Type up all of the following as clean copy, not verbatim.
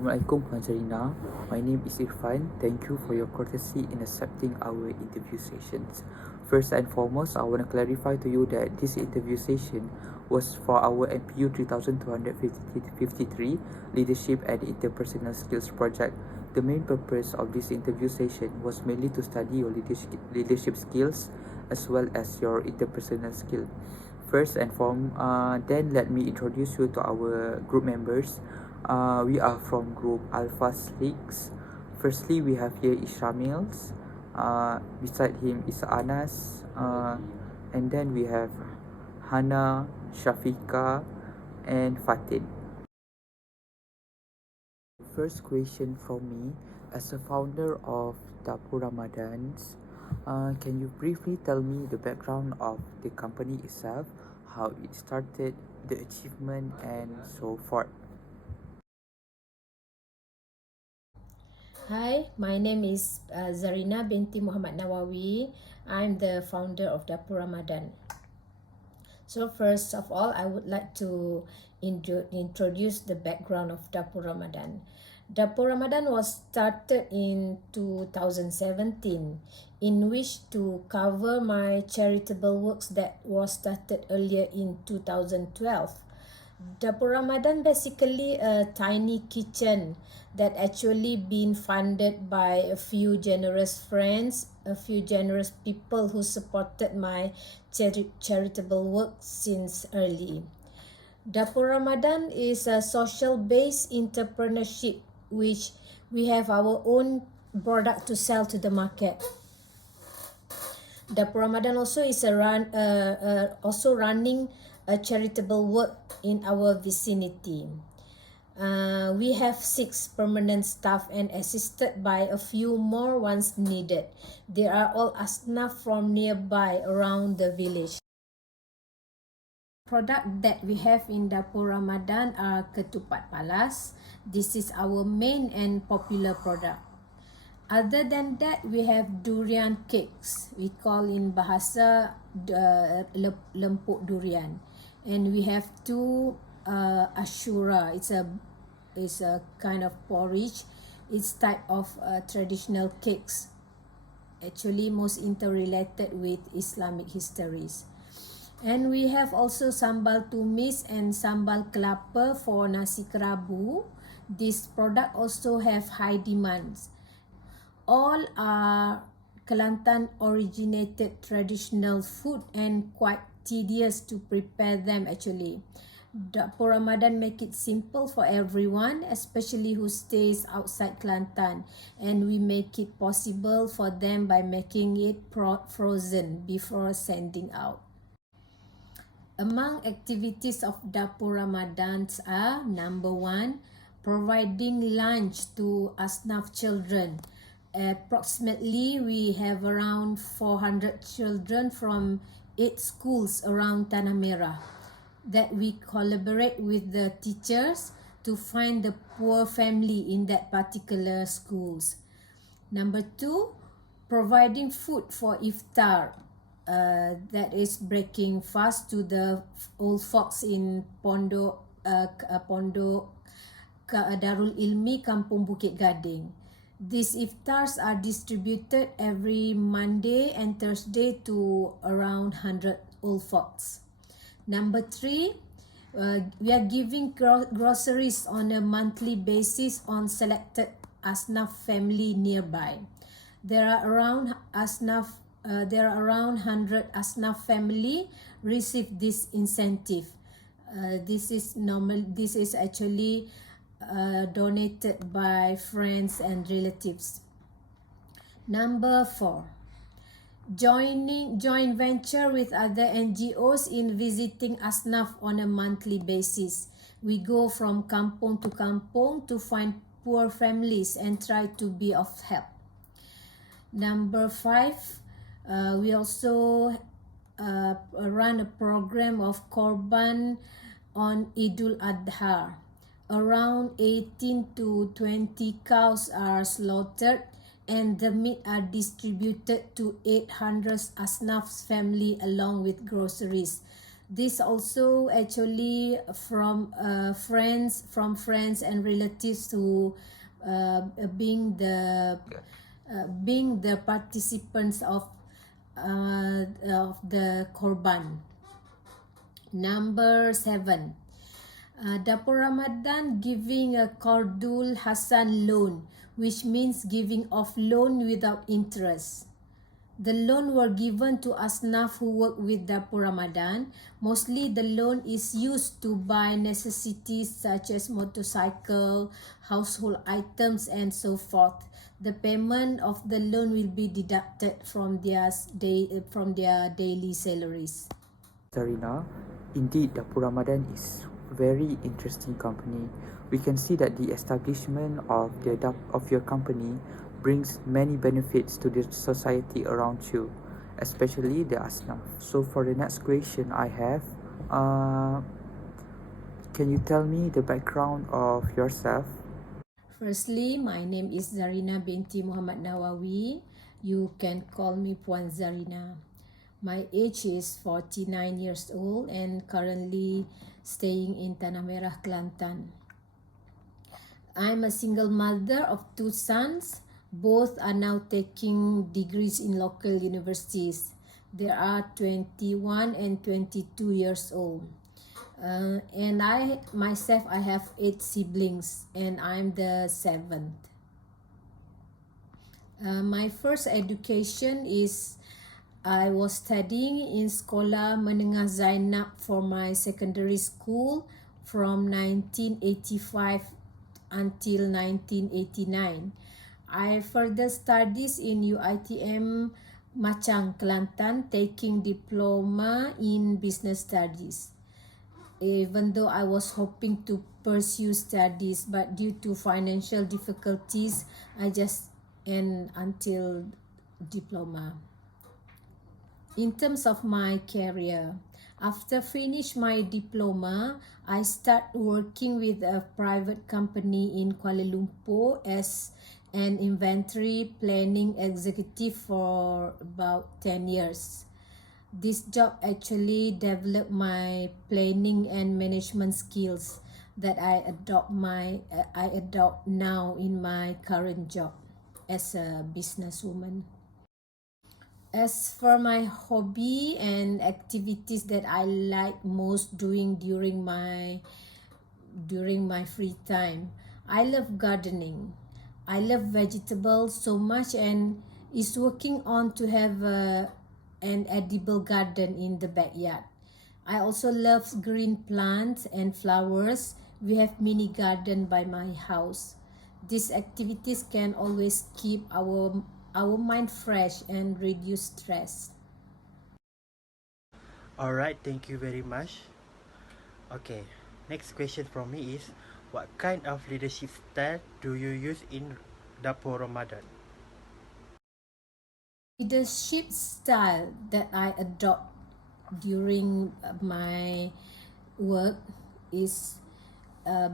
Assalamualaikum Puan Zarina. My name is Irfan. Thank you for your courtesy in accepting our interview sessions. First and foremost, I want to clarify to you that this interview session was for our MPU 3253 Leadership and Interpersonal Skills project. The main purpose of this interview session was mainly to study your leadership skills as well as your interpersonal skill. First and foremost, then let me introduce you to our group members. We are from group Alpha Slicks. Firstly, we have here Ishamils. Beside him is Anas. And then we have Hana, Shafika, and Fatin. First question from me, as a founder of Dapur Ramadans, can you briefly tell me the background of the company itself, how it started, the achievement, and so forth? Hi, my name is Zarina binti Muhammad Nawawi. I'm the founder of Dapur Ramadan. So first of all, I would like to introduce the background of Dapur Ramadan. Dapur Ramadan was started in 2017, in which to cover my charitable works that was started earlier in 2012. Dapur Ramadan basically a tiny kitchen that actually been funded by a few generous friends, a few generous people who supported my charitable work since early. Dapur Ramadan is a social-based entrepreneurship which we have our own product to sell to the market. Dapur Ramadan also is also running a charitable work in our vicinity. We have 6 permanent staff and assisted by a few more once needed. They are all asnaf from nearby around the village. Product that we have in Dapur Ramadan are ketupat palas. This is our main and popular product. Other than that, we have durian cakes. We call in bahasa lempuk durian. And we have 2 ashura. It's a kind of porridge. It's type of traditional cakes. Actually, most interrelated with Islamic histories. And we have also sambal tumis and sambal kelapa for nasi kerabu. This product also have high demands. All are Kelantan originated traditional food and quite tedious to prepare them actually. Dapur Ramadan make it simple for everyone, especially who stays outside Kelantan, and we make it possible for them by making it frozen before sending out. Among activities of Dapur Ramadans are number 1, providing lunch to asnaf children. Approximately, we have around 400 children from 8 schools around Tanah Merah that we collaborate with the teachers to find the poor family in that particular schools. Number 2, providing food for iftar. That is breaking fast to the old folks in Pondok Darul Ilmi Kampung Bukit Gading. These iftars are distributed every Monday and Thursday to around 100 old folks. Number 3, we are giving groceries on a monthly basis on selected asnaf family nearby. There are around 100 asnaf family receive this incentive. This is actually donated by friends and relatives. Number 4, joint venture with other NGOs in visiting asnaf on a monthly basis. We go from kampung to kampung to find poor families and try to be of help. Number 5, we also run a program of korban on Idul Adha. Around 18 to 20 cows are slaughtered and the meat are distributed to 800 asnaf's family along with groceries. This also actually from friends and relatives who being the participants of the korban. Number 7. Dapur Ramadan giving a Qardul Hasan loan, which means giving off loan without interest. The loan were given to Asnaf who work with Dapur Ramadan. Mostly the loan is used to buy necessities such as motorcycle, household items and so forth. The payment of the loan will be deducted from their daily salaries. Zarina, indeed, Dapur Ramadan is very interesting company. We can see that the establishment of your company brings many benefits to the society around you, especially the asnaf. So for the next question I have, can you tell me the background of yourself? Firstly, my name is Zarina binti Muhammad Nawawi. You can call me Puan Zarina. My age is 49 years old and currently staying in Tanah Merah, Kelantan. I'm a single mother of 2 sons. Both are now taking degrees in local universities. They are 21 and 22 years old. And I have 8 siblings and I'm the 7th. My first education is I was studying in Sekolah Menengah Zainab for my secondary school from 1985 until 1989. I further studies in UiTM Machang, Kelantan, taking diploma in business studies. Even though I was hoping to pursue studies, but due to financial difficulties, I just end until diploma. In terms of my career, after finish my diploma, I start working with a private company in Kuala Lumpur as an inventory planning executive for about 10 years. This job actually developed my planning and management skills that I adopt now in my current job as a businesswoman. As for my hobby and activities that I like most doing during my free time, I love gardening. I love vegetables so much and is working on to have an edible garden in the backyard. I also love green plants and flowers. We have mini garden by my house. These activities can always keep our mind fresh and reduce stress. All right, thank you very much. Okay, next question from me is, what kind of leadership style do you use in Dapur Ramadan? Leadership style that I adopt during my work is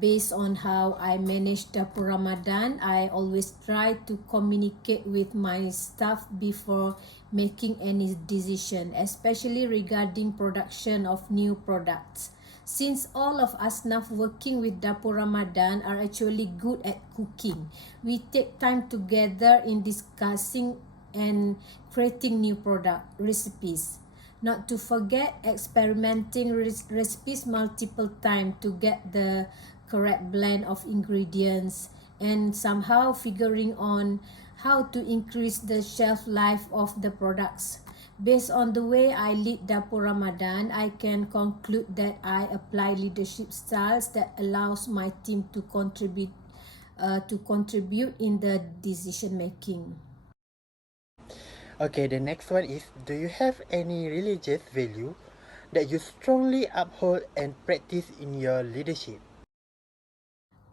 based on how I manage Dapur Ramadan. I always try to communicate with my staff before making any decision, especially regarding production of new products. Since all of us now working with Dapur Ramadan are actually good at cooking, we take time together in discussing and creating new product recipes. Not to forget experimenting recipes multiple times to get the correct blend of ingredients and somehow figuring on how to increase the shelf life of the products. Based on the way I lead Dapur Ramadan, I can conclude that I apply leadership styles that allows my team to contribute in the decision making. Okay, the next one is, do you have any religious value that you strongly uphold and practice in your leadership?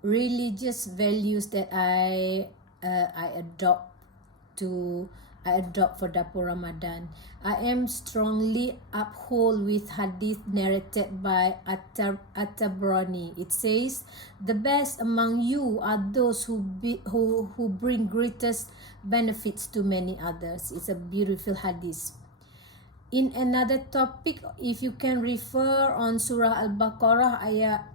Religious values that I adopt for Dapur Ramadan. I am strongly uphold with hadith narrated by At-Tabrani. It says, "The best among you are those who bring greatest benefits to many others." It's a beautiful hadith. In another topic, if you can refer on Surah Al-Baqarah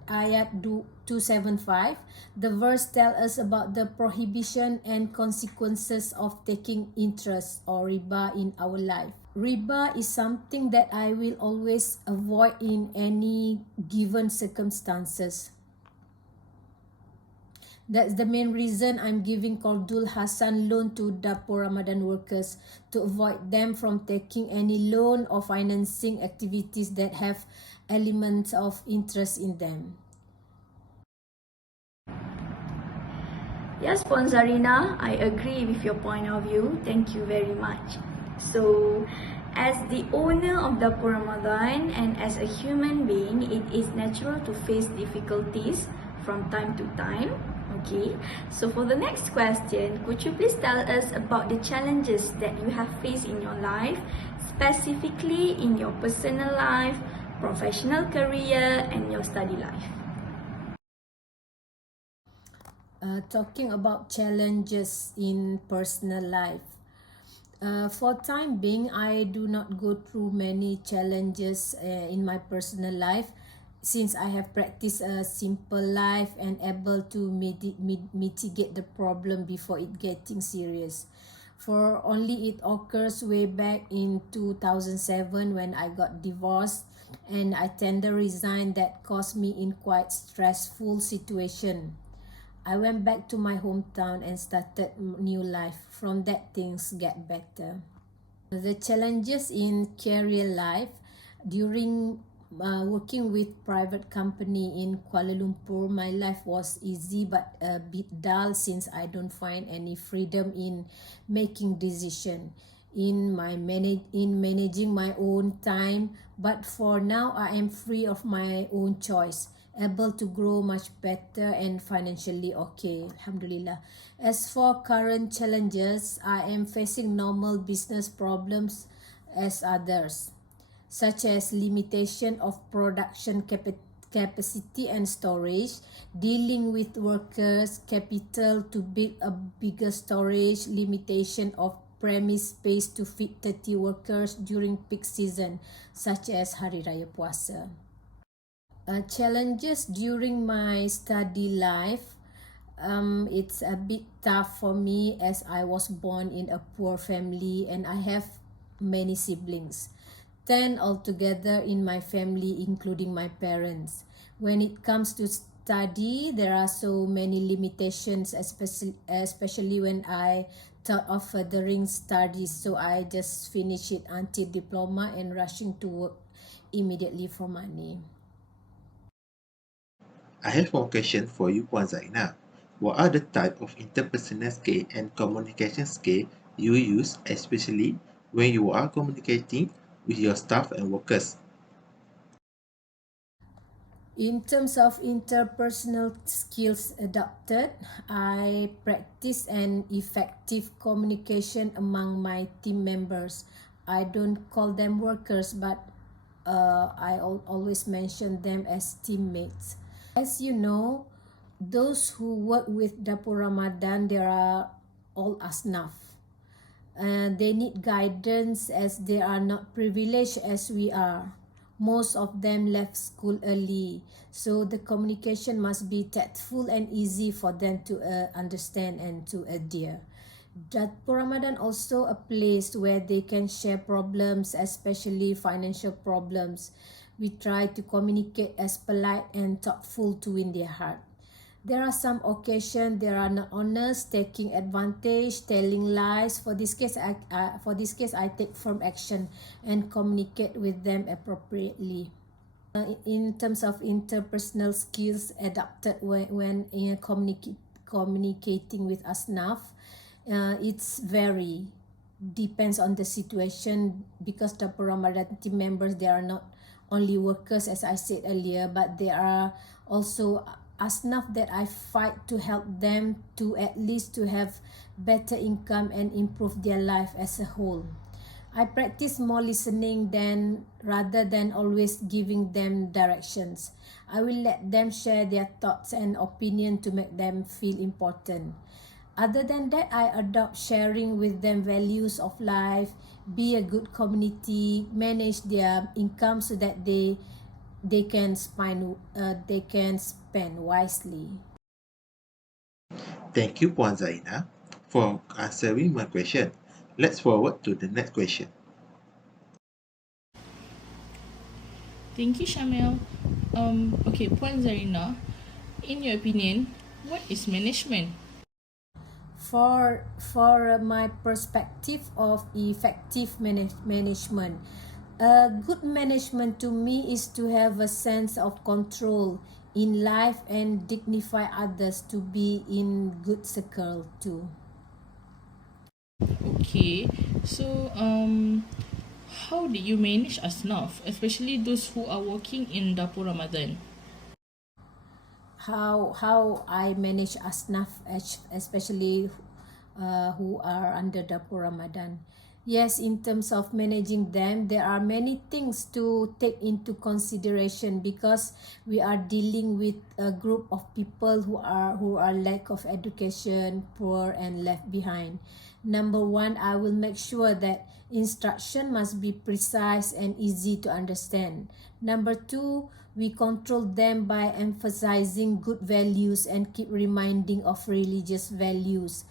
ayat 275, the verse tells us about the prohibition and consequences of taking interest or riba in our life. Riba is something that I will always avoid in any given circumstances. That's the main reason I'm giving Qardul Hasan loan to Dapur Ramadan workers, to avoid them from taking any loan or financing activities that have elements of interest in them. Yes, Puan Zarina, I agree with your point of view. Thank you very much. So, as the owner of Dapur Ramadan and as a human being, it is natural to face difficulties from time to time. Okay, so for the next question, could you please tell us about the challenges that you have faced in your life, specifically in your personal life, professional career, and your study life? Talking about challenges in personal life. For time being, I do not go through many challenges in my personal life, since I have practiced a simple life and able to mitigate the problem before it getting serious. For only it occurs way back in 2007 when I got divorced and I tender resigned, that caused me in quite stressful situation. I went back to my hometown and started new life. From that, things get better. The challenges in career life during working with private company in Kuala Lumpur, my life was easy but a bit dull, since I don't find any freedom in making decision in managing my own time. But for now, I am free of my own choice, able to grow much better and financially okay, alhamdulillah. As for current challenges, I am facing normal business problems as others, such as limitation of production capacity and storage, dealing with workers, capital to build a bigger storage, limitation of premise space to fit 30 workers during peak season, such as Hari Raya Puasa. Challenges during my study life, it's a bit tough for me as I was born in a poor family and I have many siblings. 10 altogether in my family, including my parents. When it comes to study, there are so many limitations, especially when I thought of furthering studies. So I just finished it until diploma and rushing to work immediately for money. I have one question for you, Puan Zarina. What are the type of interpersonal skill and communication skill you use, especially when you are communicating with your staff and workers? In terms of interpersonal skills adopted, I practice an effective communication among my team members. I don't call them workers, but I always mention them as teammates. As you know, those who work with Dapur Ramadan, they are all asnaf. They need guidance as they are not privileged as we are. Most of them left school early, so the communication must be tactful and easy for them to understand and to adhere. Dapur Ramadan also a place where they can share problems, especially financial problems. We try to communicate as polite and thoughtful to win their heart. There are some occasions they are not honest, taking advantage, telling lies. For this case, I take firm action and communicate with them appropriately. In terms of interpersonal skills adapted when communicating with asnaf, it's very depends on the situation, because the Ramadan team members, they are not only workers as I said earlier, but they are also asnaf that I fight to help them to at least to have better income and improve their life as a whole. I practice more listening rather than always giving them directions. I will let them share their thoughts and opinion to make them feel important. Other than that, I adopt sharing with them values of life, be a good community, manage their income so that they can spend wisely. Thank you, Puan Zarina, for answering my question. Let's forward to the next question. Thank you, Shamil. Okay, Puan Zarina, in your opinion, what is management? For my perspective of effective management, good management to me is to have a sense of control in life and dignify others to be in good circle too. Okay, so how do you manage asnaf, especially those who are working in Dapur Ramadan? How I manage asnaf, especially who are under Dapur Ramadan. Yes, in terms of managing them, there are many things to take into consideration because we are dealing with a group of people who are lack of education, poor and left behind. Number one, I will make sure that instruction must be precise and easy to understand. Number two, we control them by emphasizing good values and keep reminding of religious values.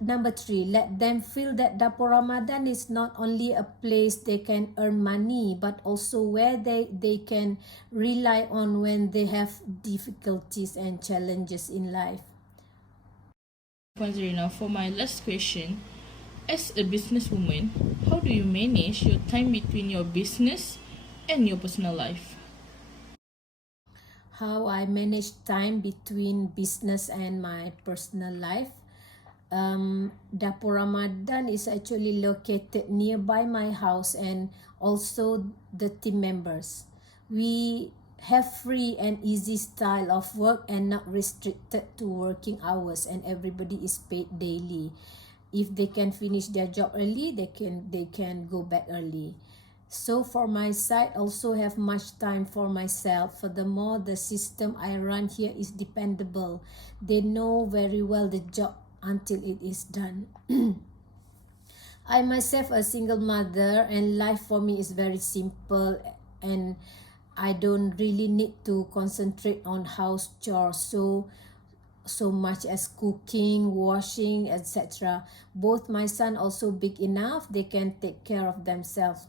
Number three, let them feel that Dapur Ramadan is not only a place they can earn money, but also where they can rely on when they have difficulties and challenges in life. Puan Zarina, for my last question, as a businesswoman, how do you manage your time between your business and your personal life? How I manage time between business and my personal life. Dapur Ramadan is actually located nearby my house and also the team members. We have free and easy style of work and not restricted to working hours, and everybody is paid daily. If they can finish their job early, they can go back early. So for my side, also have much time for myself. Furthermore, the system I run here is dependable. They know very well the job until it is done. I myself a single mother and life for me is very simple, and I don't really need to concentrate on house chores so much as cooking, washing, etc. Both my son also big enough, they can take care of themselves.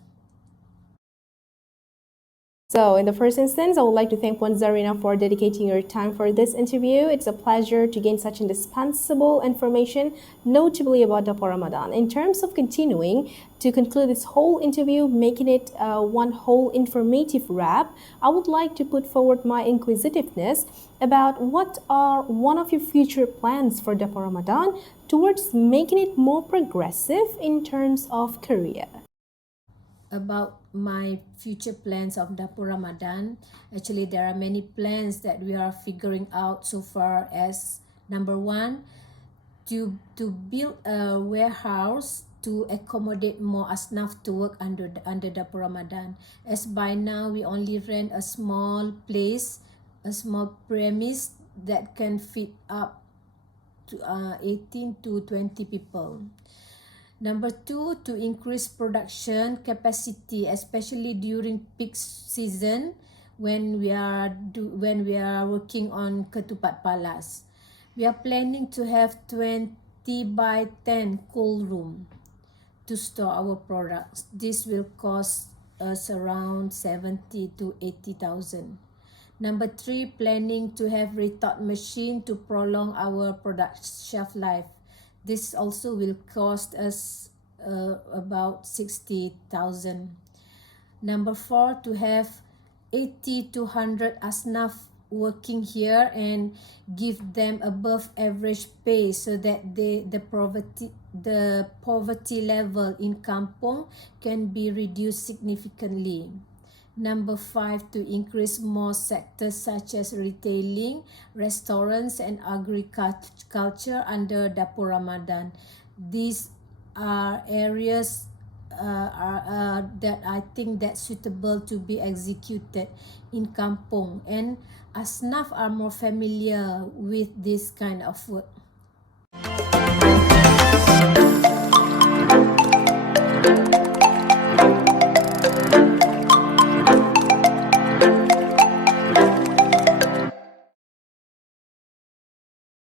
So, in the first instance, I would like to thank Puan Zarina for dedicating your time for this interview. It's a pleasure to gain such indispensable information, notably about Dapur Ramadan. In terms of continuing to conclude this whole interview, making it one whole informative wrap, I would like to put forward my inquisitiveness about what are one of your future plans for Dapur Ramadan towards making it more progressive in terms of career. About my future plans of Dapur Ramadan, actually there are many plans that we are figuring out so far. As number one, to build a warehouse to accommodate more asnaf to work under Dapur Ramadan, as by now we only rent a small place, a small premise that can fit up to 18 to 20 people. Number two, to increase production capacity, especially during peak season when we are working on Ketupat Palas. We are planning to have 20 by 10 cold room to store our products. This will cost us around 70 to 80,000. Number three, planning to have retort machine to prolong our product shelf life. This also will cost us about 60,000. Number four, to have 80 to 100 asnaf working here and give them above average pay so that the poverty level in kampung can be reduced significantly. Number five, to increase more sectors such as retailing, restaurants and agriculture under Dapur Ramadan. These are areas that I think that's suitable to be executed in kampung, and asnaf are more familiar with this kind of work. Bye.